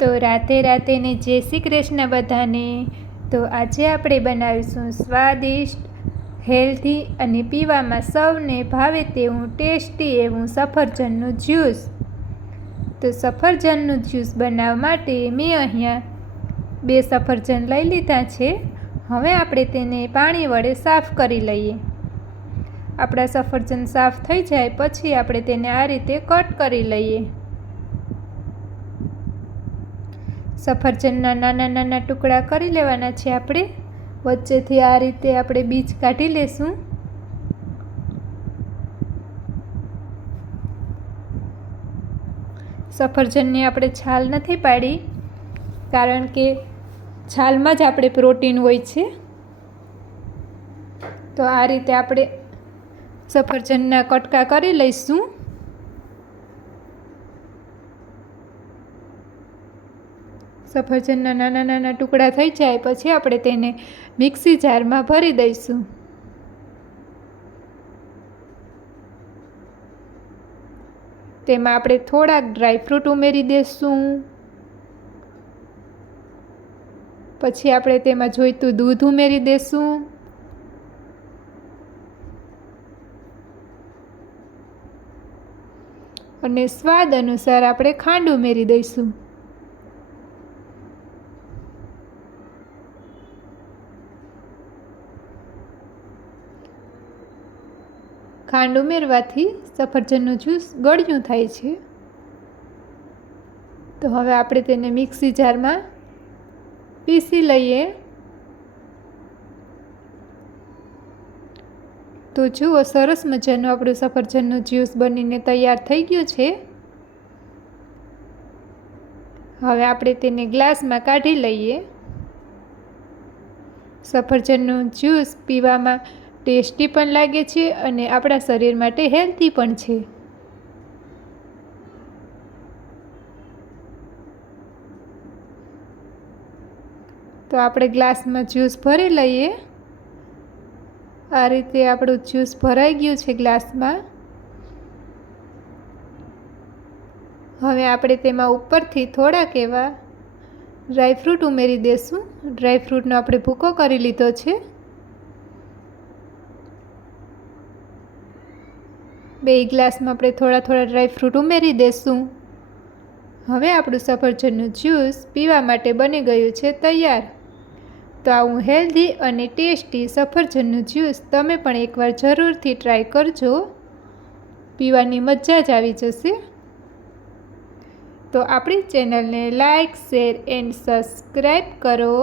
તો રાધે રાધે ને જય શ્રી કૃષ્ણ બધાને। તો આજે આપણે બનાવીશું સ્વાદિષ્ટ, હેલ્ધી અને પીવામાં સૌને ભાવે તેવું ટેસ્ટી એવું સફરજનનું જ્યુસ। તો સફરજનનું જ્યુસ બનાવવા માટે મેં અહીંયા 2 સફરજન લઈ લીધા છે। હવે આપણે તેને પાણી વડે સાફ કરી લઈએ। આપણા સફરજન સાફ થઈ જાય પછી આપણે તેને આ રીતે કટ કરી લઈએ। સફરજનના નાના નાના ટુકડા કરી લેવાના છે। આપણે વચ્ચેથી આ રીતે આપણે બીજ કાઢી લેશું। સફરજનની આપણે છાલ નથી પાડી, કારણ કે છાલમાં જ આપણે પ્રોટીન હોય છે। તો આ રીતે આપણે સફરજનના કટકા કરી લઈશું। સફરજનના નાના નાના ટુકડા થઈ જાય પછી આપણે તેને મિક્સી જારમાં ભરી દઈશું। તેમાં આપણે થોડાક ડ્રાયફ્રૂટ ઉમેરી દઈશું। પછી આપણે તેમાં જોઈતું દૂધ ઉમેરી દઈશું। અને સ્વાદ અનુસાર આપણે ખાંડ ઉમેરી દઈશું। ખાંડ ઉમેરવાથી સફરજનનું જ્યુસ ગળ્યું થાય છે। તો હવે આપણે તેને મિક્સી જારમાં પીસી લઈએ। તો જુઓ, સરસ મજાનું આપણું સફરજનનું જ્યુસ બનીને તૈયાર થઈ ગયું છે। હવે આપણે તેને ગ્લાસમાં કાઢી લઈએ। સફરજનનું જ્યુસ પીવામાં ટેસ્ટી પણ લાગે છે અને આપણા શરીર માટે હેલ્ધી પણ છે। તો આપણે ગ્લાસમાં જ્યુસ ભરી લઈએ। આ રીતે આપણું જ્યુસ ભરાઈ ગયું છે ગ્લાસમાં। હવે આપણે તેમાં ઉપરથી થોડાક એવા ડ્રાયફ્રૂટ ઉમેરી દઈશું। ડ્રાયફ્રૂટનો આપણે ભૂકો કરી લીધો છે। 2 ગ્લાસમાં આપણે થોડા થોડા ડ્રાયફ્રૂટ ઉમેરી દઈશું। હવે આપણું સફરજનનું જ્યુસ પીવા માટે બની ગયું છે તૈયાર। તો આવું હેલ્ધી અને ટેસ્ટી સફરજનનું જ્યુસ તમે પણ એકવાર જરૂરથી ટ્રાય કરજો, પીવાની મજા જ આવી જશે। તો આપણી ચેનલને લાઇક, શેર એન્ડ સબસ્ક્રાઈબ કરો।